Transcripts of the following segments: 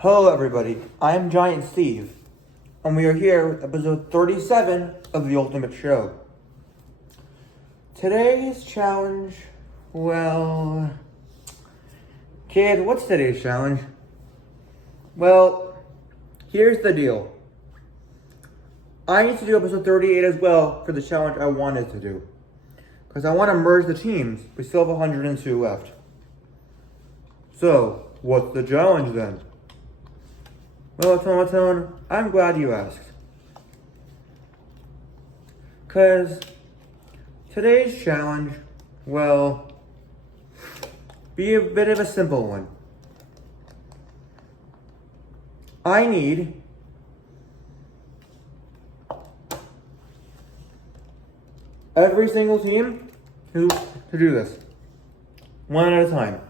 Hello everybody, I'm Giant Steve, and we are here with episode 37 of The Ultimate Show. Today's challenge, well... Kid, what's today's challenge? Well, here's the deal. I need to do episode 38 as well for the challenge I wanted to do. Because I want to merge the teams. We still have 102 left. So, what's the challenge then? Well, Automaton, I'm glad you asked. Because today's challenge, well, be a bit of a simple one. I need every single team to do this, one at a time.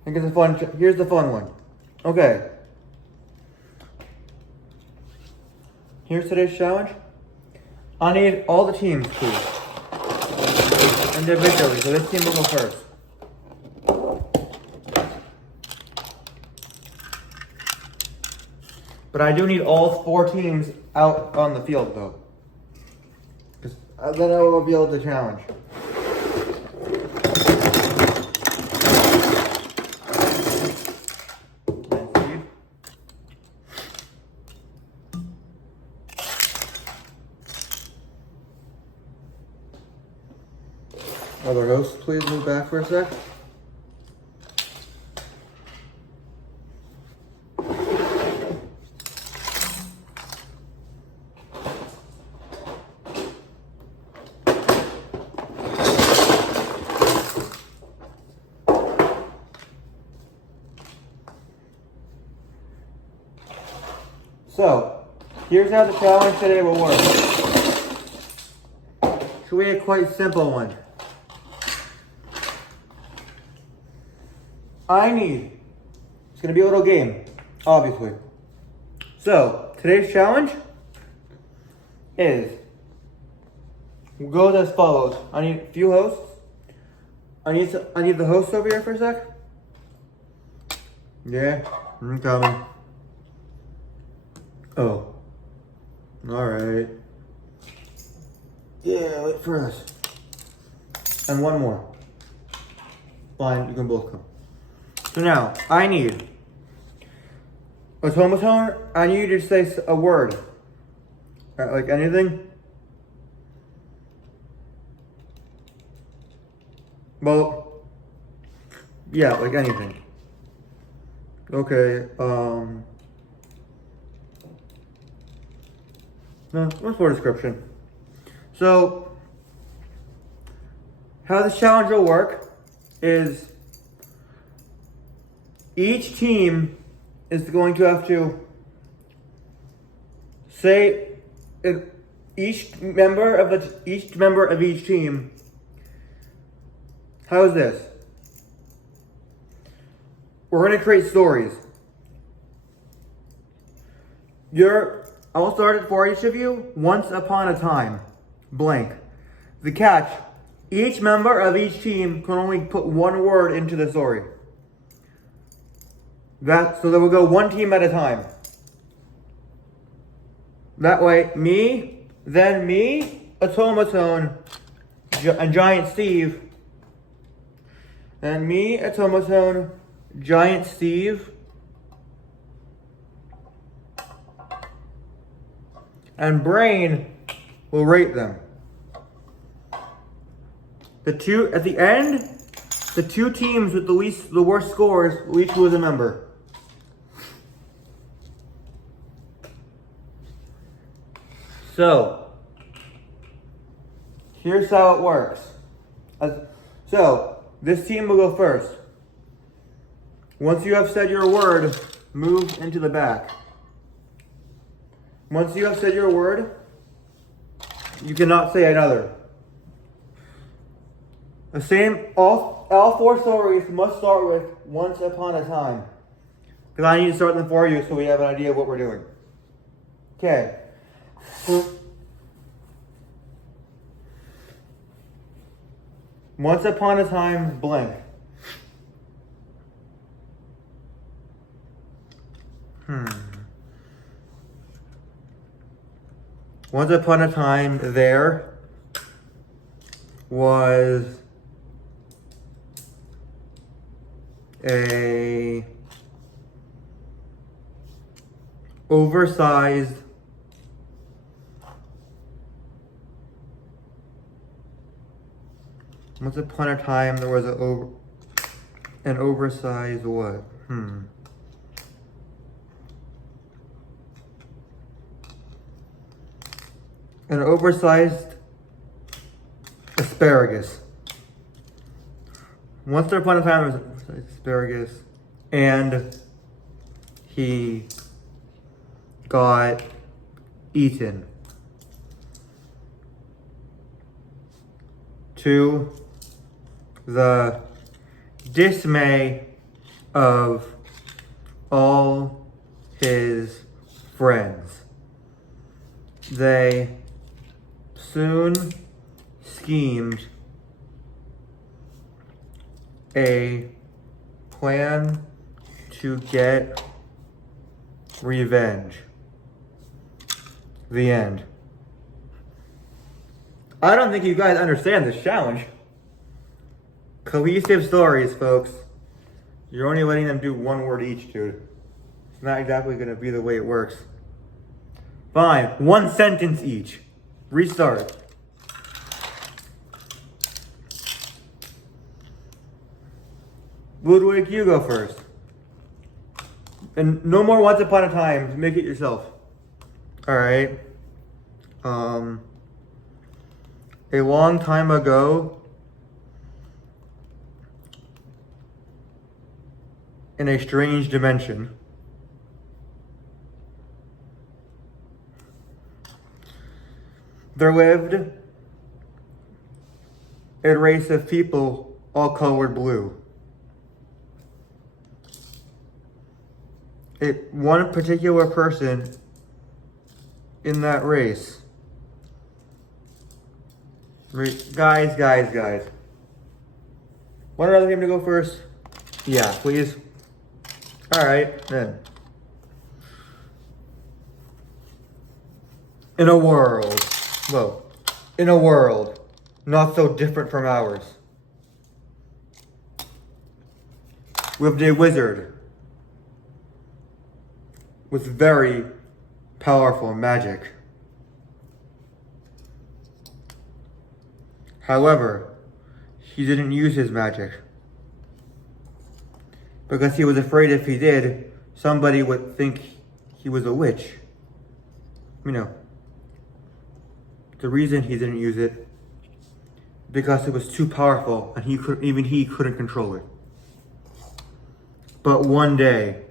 I think it's here's the fun one. Okay. Here's today's challenge. I need all the teams, please. Individually, so this team will go first. But I do need all 4 teams out on the field, though. Because then I will be able to challenge. Other hosts, please move back for a sec. So, here's how the challenge today will work. Should be a quite simple one. It's going to be a little game, obviously. So, today's challenge goes as follows. I need a few hosts. I need the hosts over here for a sec. Yeah, I'm coming. Oh. Alright. Yeah, wait for us. And one more. Fine, you can both come. So now, I need Automaton. I need you to say a word. Like anything. Well, yeah, like anything. Okay, no, what's for description? So, how this challenge will work is each team is going to have to say each member of each team. How's this? We're going to create stories. I'll start it for each of you. Once upon a time, blank. The catch: each member of each team can only put one word into the story. So then we'll go one team at a time. That way, me, Automaton, and Giant Steve, and me, Automaton, Giant Steve, and Brain will rate them. At the end, the 2 teams with the worst scores will each lose a member. So, here's how it works. So, this team will go first. Once you have said your word, move into the back. Once you have said your word, you cannot say another. The same, all 4 stories must start with once upon a time. Because I need to start them for you so we have an idea of what we're doing. Okay. Once upon a time, blank. Once upon a time, there was a oversized Once upon a time, there was an oversized what? An oversized asparagus. Once upon a time, there was an oversized asparagus, and he got eaten. To the dismay of all his friends, they soon schemed a plan to get revenge. The end. I don't think you guys understand this challenge. Cohesive stories, folks. You're only letting them do one word each, dude. It's not exactly gonna be the way it works. Fine, one sentence each. Restart. Ludwig, you go first. And no more once upon a time, make it yourself. Alright. A long time ago, in a strange dimension, there lived a race of people all colored blue. One particular person in that race. Guys. Want another game to go first? Yeah, please. Alright, then. In a world not so different from ours, lived a wizard with very powerful magic. However, he didn't use his magic because he was afraid if he did, somebody would think he was a witch. You know, the reason he didn't use it because it was too powerful and he couldn't control it. But one day,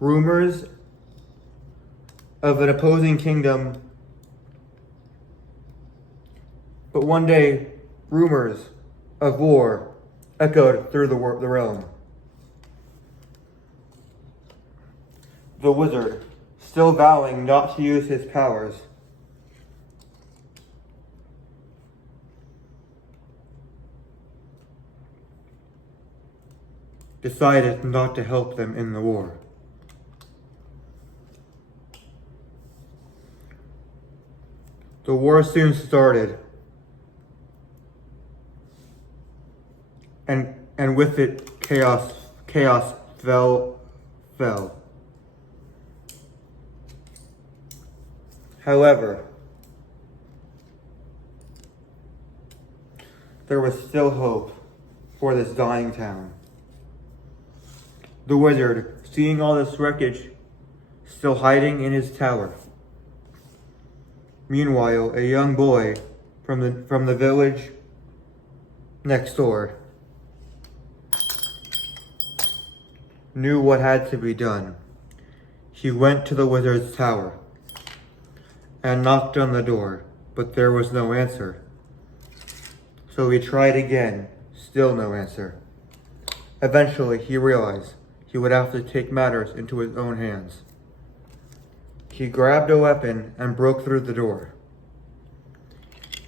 rumors of an opposing kingdom rumors of war echoed through the realm. The wizard, still vowing not to use his powers, decided not to help them in the war. The war soon started, and with it, chaos fell. However, there was still hope for this dying town. The wizard, seeing all this wreckage, still hiding in his tower. Meanwhile, a young boy from the village next door knew what had to be done. He went to the wizard's tower and knocked on the door, but there was no answer. So he tried again, still no answer. Eventually, he realized he would have to take matters into his own hands. He grabbed a weapon and broke through the door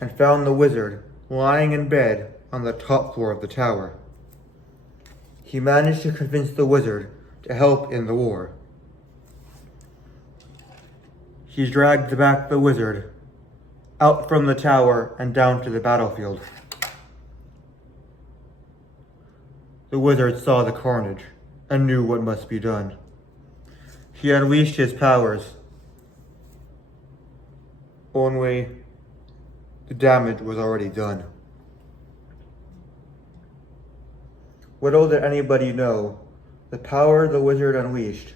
and found the wizard lying in bed on the top floor of the tower. He managed to convince the wizard to help in the war. He dragged back the wizard out from the tower and down to the battlefield. The wizard saw the carnage and knew what must be done. He unleashed his powers. Only the damage was already done. Little did anybody know, the power the wizard unleashed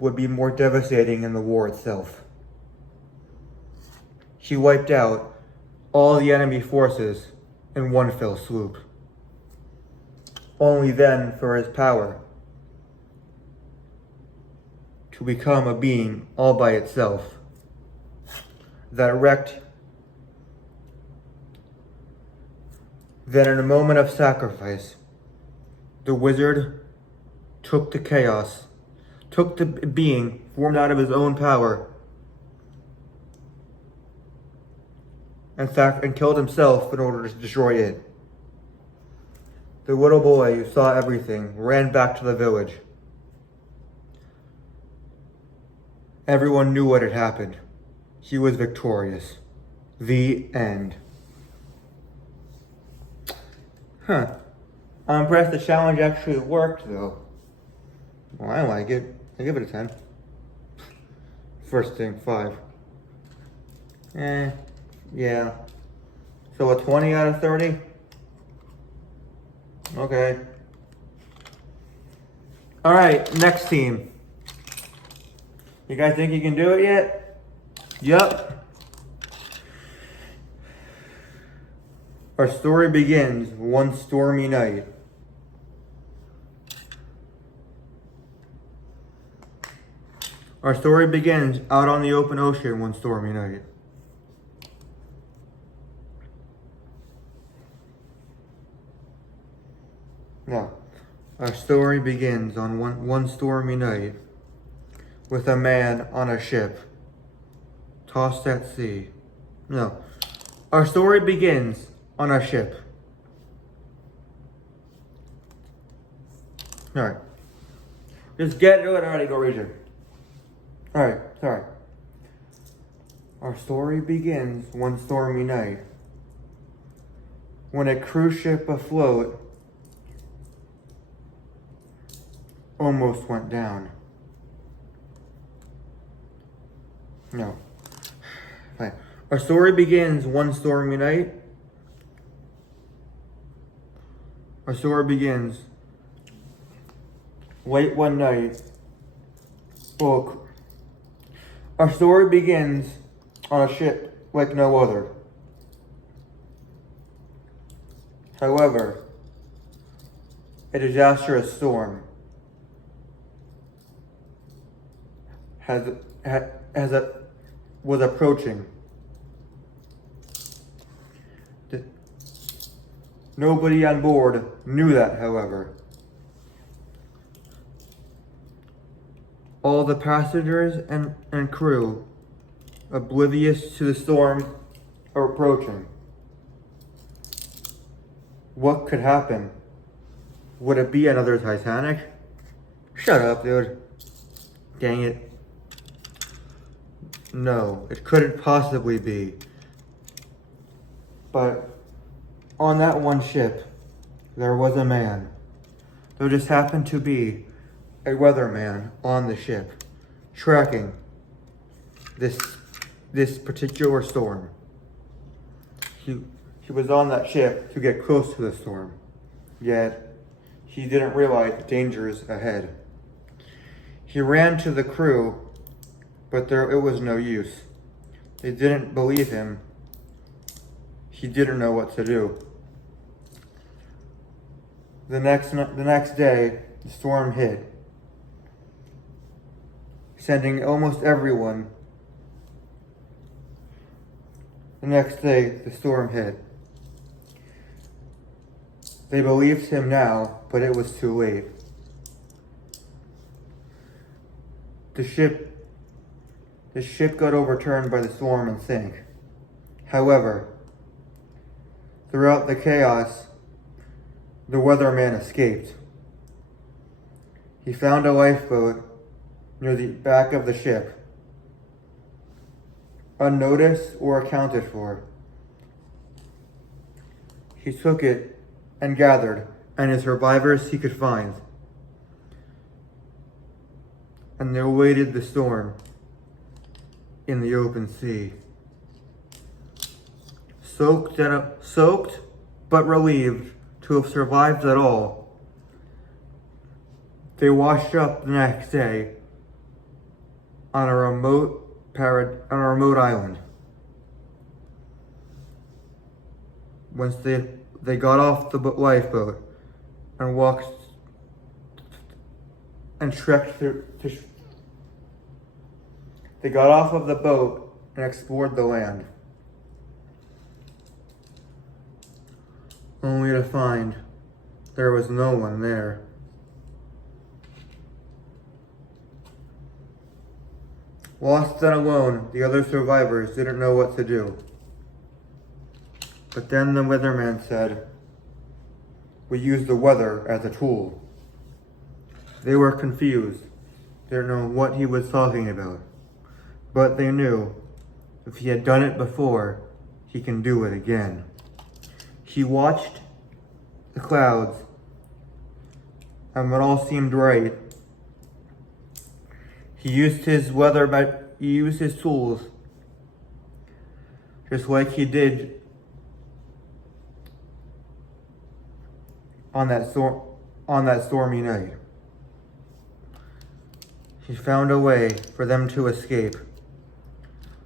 would be more devastating than the war itself. He wiped out all the enemy forces in one fell swoop. Only then for his power to become a being all by itself that wrecked. Then in a moment of sacrifice, the wizard took the chaos, took the being formed out of his own power, and killed himself in order to destroy it. The little boy who saw everything ran back to the village. Everyone knew what had happened. He was victorious. The end. I'm impressed the challenge actually worked, though. Well, I like it. I give it a 10. First thing, 5. Yeah. So a 20 out of 30? Okay. Alright, next team. You guys think you can do it yet? Yup. Our story begins one stormy night. Our story begins out on the open ocean one stormy night. Now, our story begins on one stormy night with a man on a ship tossed at sea. No, our story begins on a ship. Alright. Just get to it already, go read it. Alright, sorry. Our story begins one stormy night when a cruise ship afloat almost went down. No. Fine. Our story begins one stormy night. Our story begins late one night. Well, our story begins on a ship like no other. However, a disastrous storm was approaching. Nobody on board knew that, however. All the passengers and crew, oblivious to the storm approaching. What could happen? Would it be another Titanic? Shut up, dude. Dang it. No, it couldn't possibly be. But on that one ship, there was a man. There just happened to be a weatherman on the ship, tracking this particular storm. He was on that ship to get close to the storm, yet he didn't realize the dangers ahead. He ran to the crew, but it was no use. They didn't believe him. He didn't know what to do. The next day, the storm hit, sending almost everyone. The next day, the storm hit. They believed him now, but it was too late. The ship got overturned by the storm and sank. However, throughout the chaos, the weatherman escaped. He found a lifeboat near the back of the ship, unnoticed or accounted for. He took it and gathered any survivors he could find, and they awaited the storm in the open sea. Soaked but relieved to have survived at all, they washed up the next day on a remote island. Once they got off the lifeboat and walked and trekked through. They got off of the boat and explored the land, only to find there was no one there. Lost and alone, the other survivors didn't know what to do. But then the weatherman said, "We use the weather as a tool." They were confused, didn't know what he was talking about. But they knew if he had done it before, he can do it again. He watched the clouds, and when all seemed right, he used his tools, just like he did on that stormy night. He found a way for them to escape.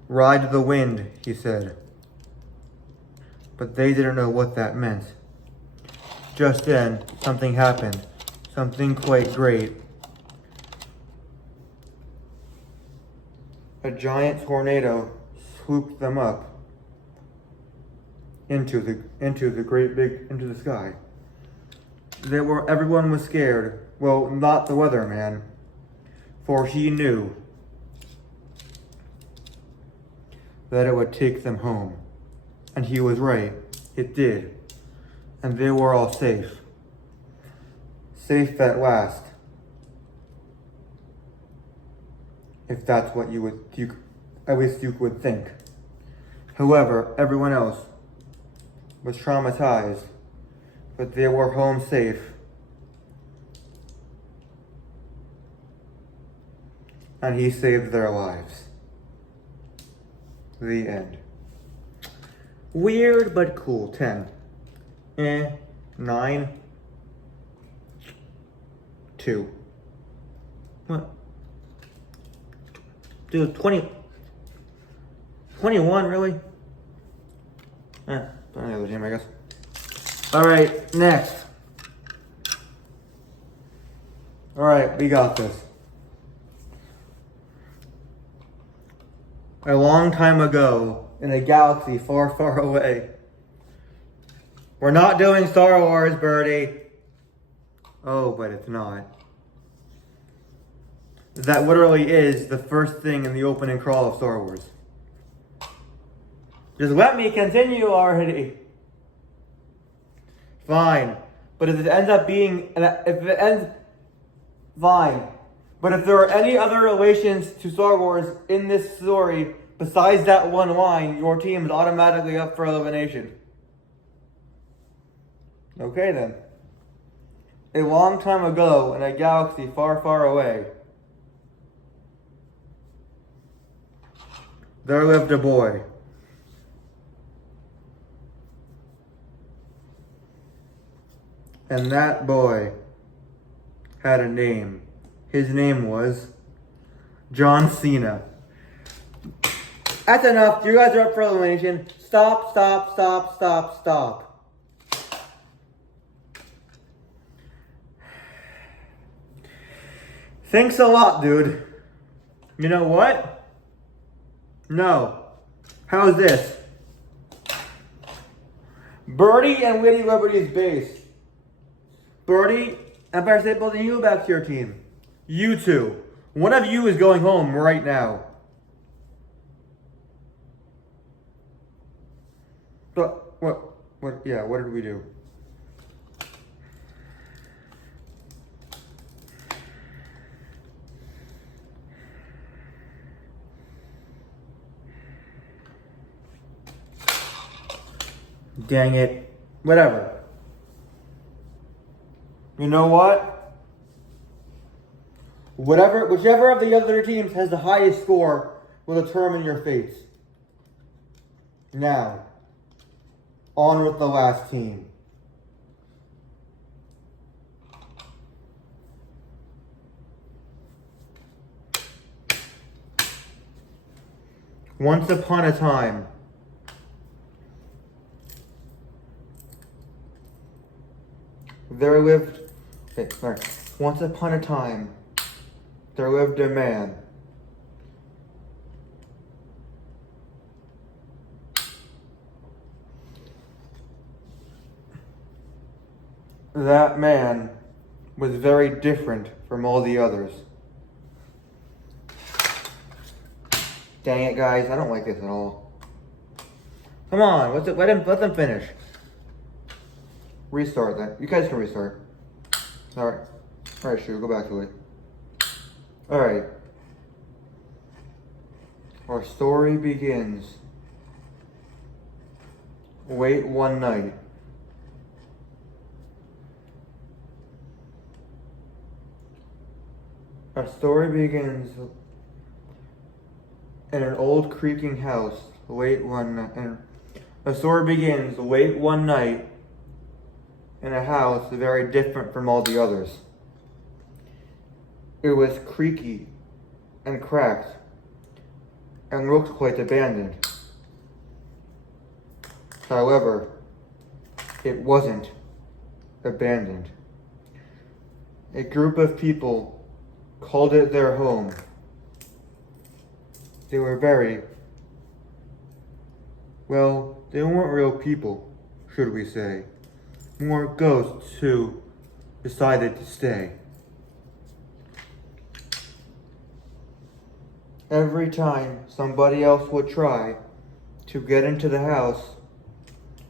"Ride the wind," he said. But they didn't know what that meant. Just then, something happened, something quite great. A giant tornado swooped them up into the sky. Everyone was scared. Well, not the weatherman, for he knew that it would take them home. And he was right. It did. And they were all safe. Safe at last. If that's what at least you would think. However, everyone else was traumatized, but they were home safe. And he saved their lives. The end. Weird but cool. 10. 9. 2. What? Dude, 21, really? Another team, I guess. Alright, next. Alright, we got this. A long time ago, in a galaxy far, far away. We're not doing Star Wars, Birdie. Oh, but it's not. That literally is the first thing in the opening crawl of Star Wars. Just let me continue already. Fine. But if it ends up being, fine. But if there are any other relations to Star Wars in this story, besides that one line, your team is automatically up for elimination. Okay then. A long time ago, in a galaxy far, far away, there lived a boy. And that boy had a name. His name was John Cena. That's enough. You guys are up for elimination. Stop. Thanks a lot, dude. You know what? No. How's this? Birdie and Lady Liberty's base. Birdie, Empire State Building, you go back to your team. You two. One of you is going home right now. But what did we do? Dang it. Whatever. You know what? Whichever of the other teams has the highest score will determine your fate. Now, on with the last team. Once upon a time, there lived. Okay, sorry. Once upon a time, there lived a man. That man was very different from all the others. Dang it, guys! I don't like this at all. Come on, let them finish. Restart that. You guys can restart. Alright. Alright, Shu, go back to it. Alright. Our story begins late one night. Our story begins in an old creaking house late one night. The story begins late one night in a house very different from all the others. It was creaky and cracked and looked quite abandoned. However, it wasn't abandoned. A group of people called it their home. They were they weren't real people, should we say. More ghosts who decided to stay. Every time somebody else would try to get into the house,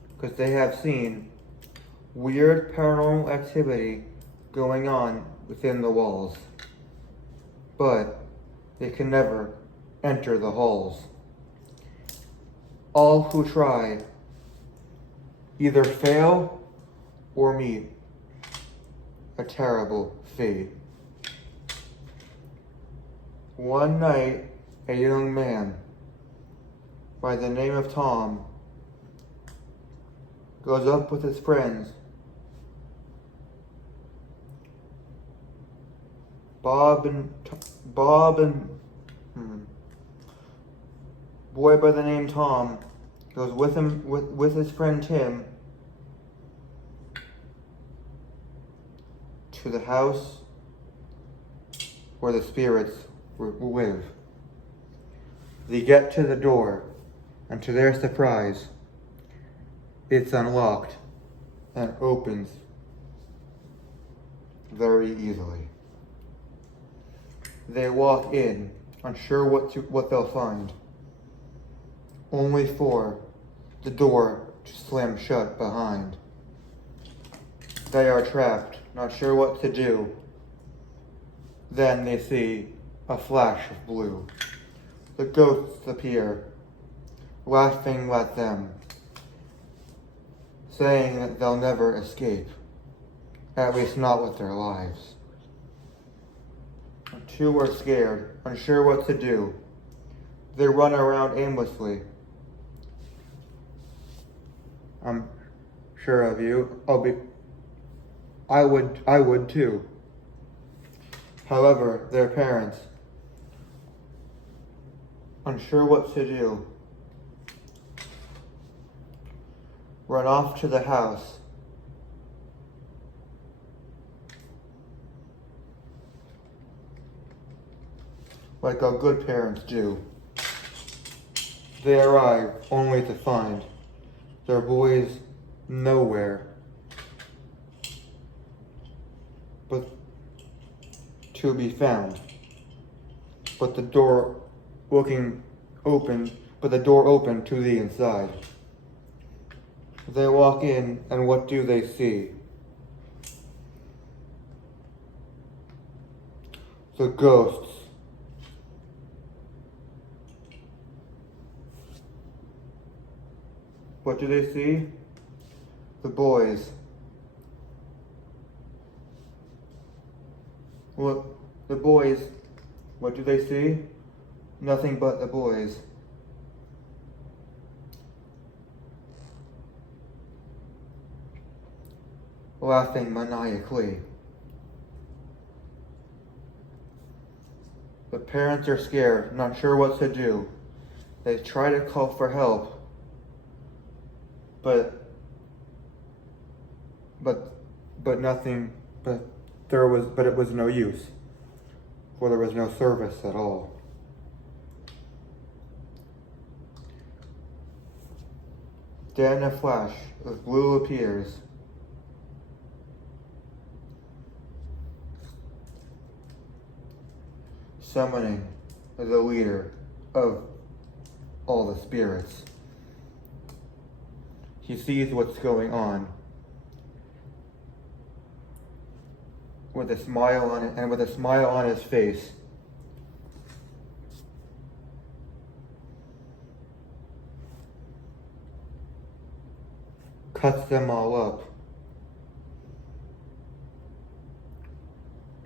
because they have seen weird paranormal activity going on within the walls, but they can never enter the halls. All who try either fail or meet a terrible fate. One night, a young man by the name of Tom goes up with his friends, boy by the name Tom goes with his friend Tim to the house where the spirits live. They get to the door, and to their surprise, it's unlocked and opens very easily. They walk in, unsure what they'll find, only for the door to slam shut behind. They are trapped, not sure what to do. Then they see a flash of blue. The ghosts appear, laughing at them, saying that they'll never escape, at least not with their lives. The two are scared, unsure what to do. They run around aimlessly. I'm sure of you. I would too. However, their parents, unsure what to do, run off to the house. Like our good parents do. They arrive only to find their boys nowhere but to be found. But the door opened to the inside. They walk in, and what do they see? The ghosts. What do they see? the boys. Look, the boys, what do they see? Nothing but the boys. Laughing maniacally. The parents are scared, not sure what to do. They try to call for help, but nothing, but it was no use, for there was no service at all. Then a flash of blue appears. Summoning the leader of all the spirits. He sees what's going on with a smile on it, and with a smile on his face, cuts them all up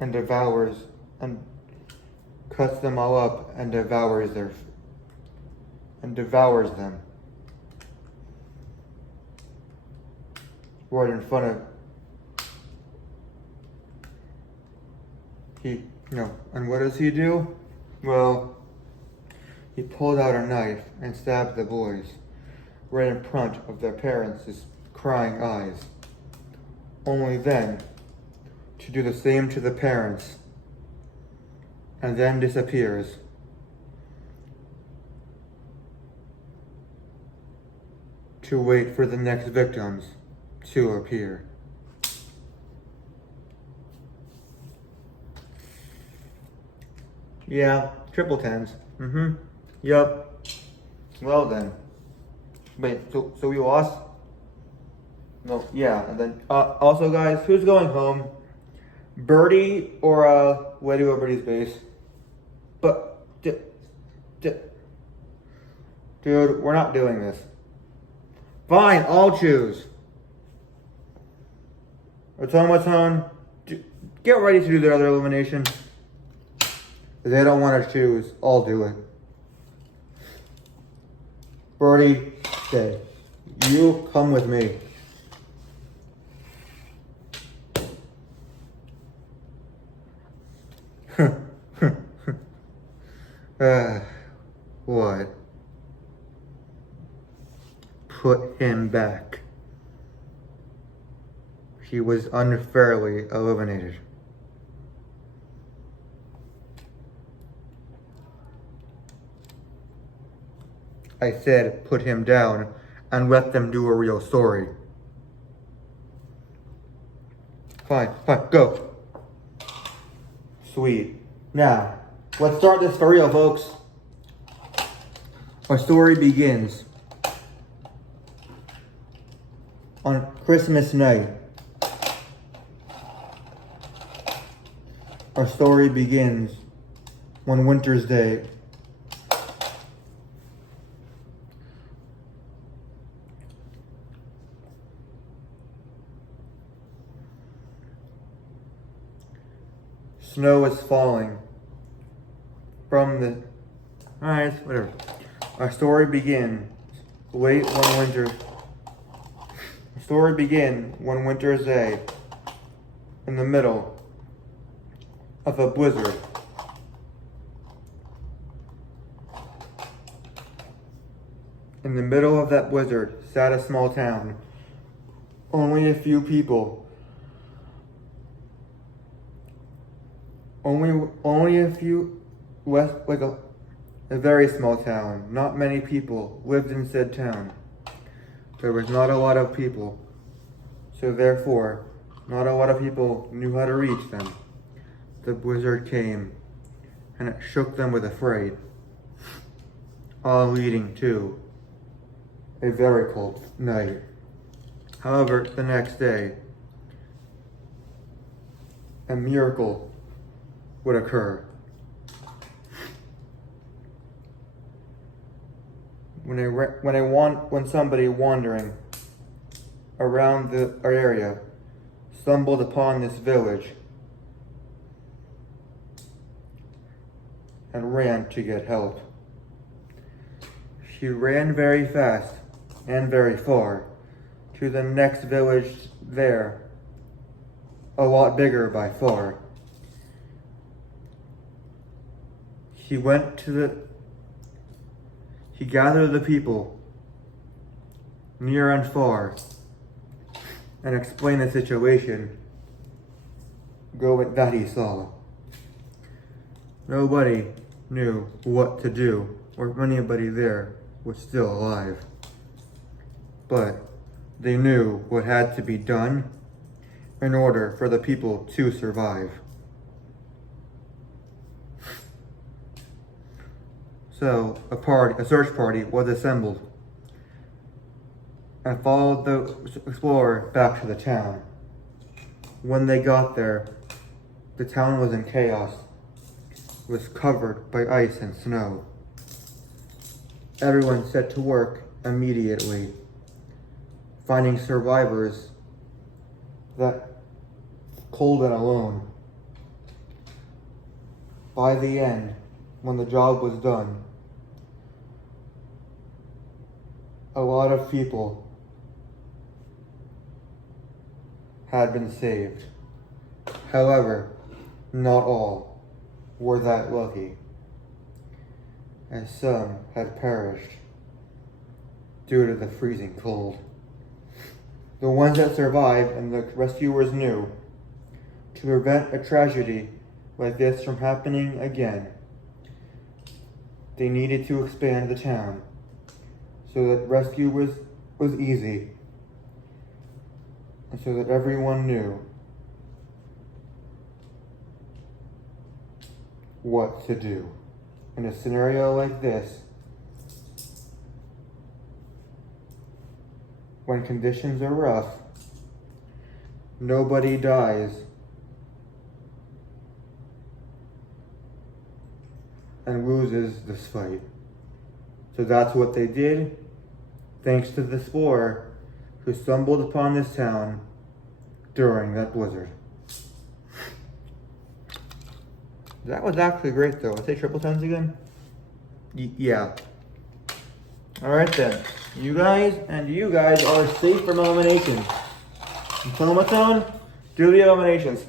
and devours them right in front of and what does he do? Well, he pulled out a knife and stabbed the boys right in front of their parents' crying eyes, only then to do the same to the parents, and then disappears. To wait for the next victims to appear. Yeah, triple tens. Yup. Well then. Wait, so we lost? No, yeah, and then, also guys, who's going home? Birdie or, Lady Liberty's base? But, dude, we're not doing this. Fine, I'll choose. Automaton, get ready to do their other elimination. If they don't want to choose, I'll do it. Birdie, stay. You come with me. What? Put him back. He was unfairly eliminated. I said put him down and let them do a real story. Fine, go. Sweet. Now, let's start this for real, folks. Our story begins on Christmas night. Our story begins one winter's day. Snow is falling from the... Alright, whatever. Our story begins late one winter. Our story begins one winter's day in the middle of a blizzard. In the middle of that blizzard sat a small town. Only a few people. Only a few, like a very small town. Not many people lived in said town. There was not a lot of people, so therefore, not a lot of people knew how to reach them. The blizzard came, and it shook them with affright, all leading to a very cold night. However, the next day, a miracle would occur. When somebody wandering around the area stumbled upon this village and ran to get help. She ran very fast and very far to the next village there, a lot bigger by far. He gathered the people near and far and explained the situation that he saw. Nobody knew what to do or if anybody there was still alive. But they knew what had to be done in order for the people to survive. So a search party was assembled and followed the explorer back to the town. When they got there, the town was in chaos. It was covered by ice and snow. Everyone set to work immediately, finding survivors that cold and alone. By the end, when the job was done, a lot of people had been saved. However, not all were that lucky, as some had perished due to the freezing cold. The ones that survived and the rescuers knew, to prevent a tragedy like this from happening again, they needed to expand the town so that rescue was easy and so that everyone knew what to do. In a scenario like this, when conditions are rough, nobody dies and loses this fight. So that's what they did, thanks to the explorer who stumbled upon this town during that blizzard. That was actually great though. I say triple tens again? Yeah. Alright then. You guys are safe from elimination. Automaton, do the eliminations.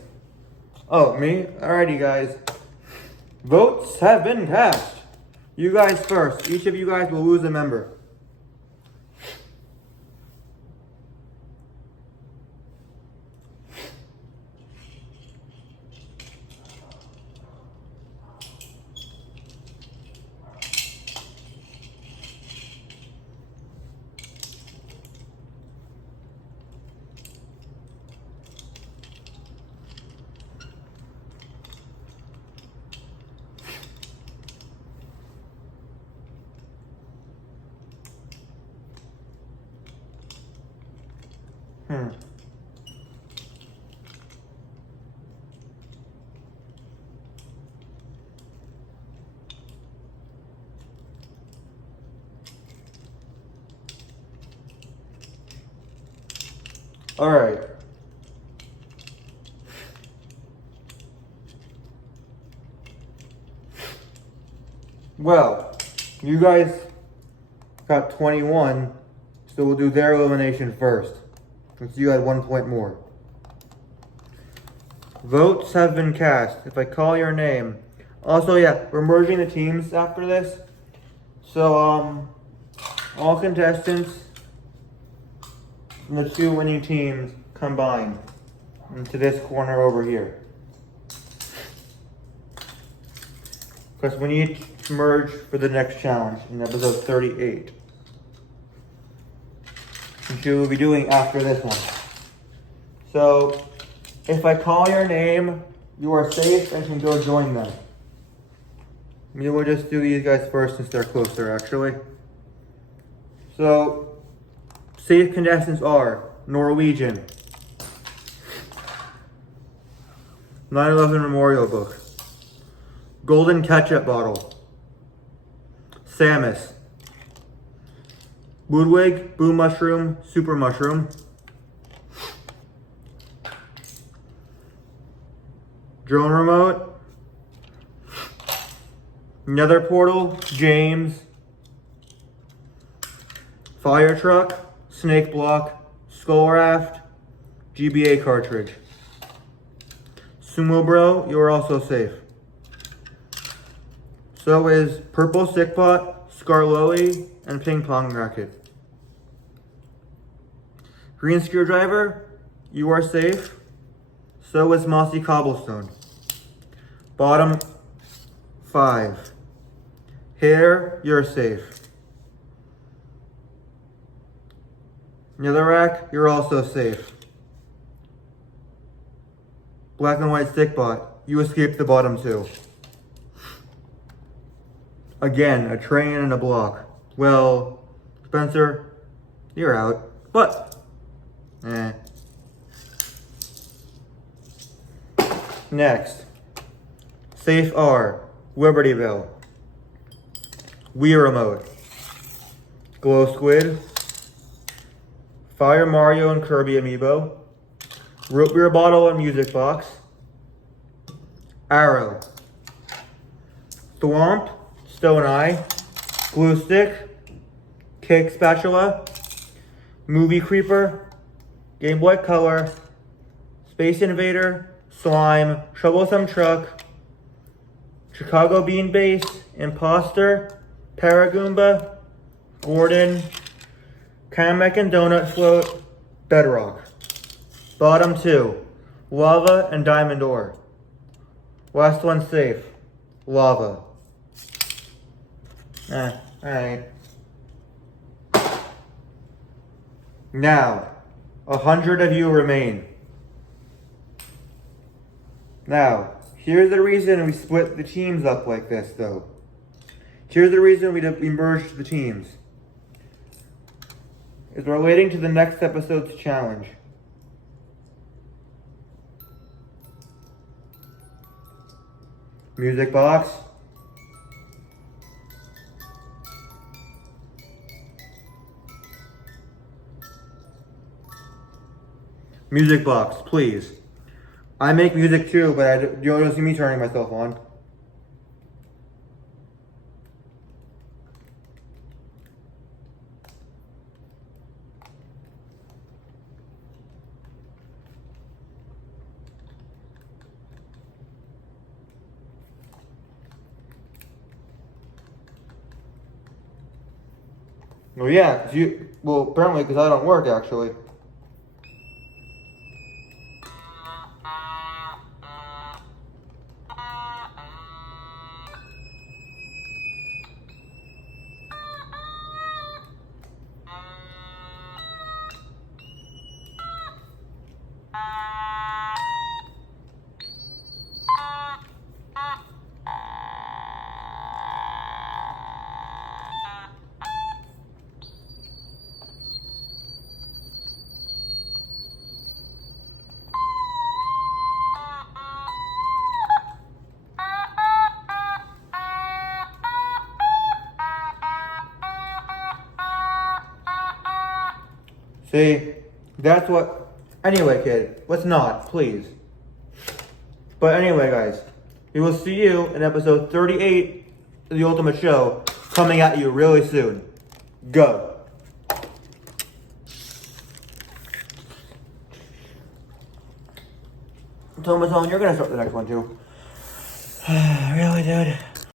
Oh, me? Alrighty guys. Votes have been cast. You guys first. Each of you guys will lose a member. Alright. Well, you guys got 21, so we'll do their elimination first, since you had 1 point more. Votes have been cast. If I call your name. Also, yeah, we're merging the teams after this. So, all contestants from the 2 winning teams combined into this corner over here. Because we need to merge for the next challenge in episode 38. Which we will be doing after this one. So, if I call your name, you are safe and can go join them. Maybe we'll just do these guys first since they're closer, actually. So, safe contestants are Norwegian, 9/11 Memorial Book, Golden Ketchup Bottle, Samus, Ludwig, Boo Mushroom, Super Mushroom, Drone remote. Nether portal, James. Fire truck, snake block, skull raft, GBA cartridge. Sumo bro, you are also safe. So is purple stick pot, Scarloey, and ping pong racket. Green screwdriver, you are safe. So is mossy cobblestone. Bottom 5. Hair, you're safe. Netherrack, you're also safe. Black and white stick bot, you escaped the bottom 2. Again, a train and a block. Well, Spencer, you're out. But, Next, Safe R, Libertyville. Wii Remote. Glow Squid. Fire Mario and Kirby Amiibo. Root Beer Bottle and Music Box. Arrow. Thwomp. Stone Eye. Glue Stick. Cake Spatula. Movie Creeper. Game Boy Color. Space Invader. Slime. Troublesome Truck. Chicago Bean Base. Imposter. Paragoomba. Gordon. Kamek and Donut Float. Bedrock. Bottom 2. Lava and Diamond Ore. Last one safe. Lava. Alright. Now, 100 of you remain. Now, here's the reason we split the teams up like this, though. Here's the reason we merged the teams. It's relating to the next episode's challenge. Music box. Music box, please. I make music too, but you don't see me turning myself on. Well, yeah, apparently because I don't work, actually. See, that's what, anyway, kid, let's not, please. But anyway, guys, we will see you in episode 38 of The Ultimate Show, coming at you really soon. Go. Thomas, you're gonna start the next one too. Really, dude?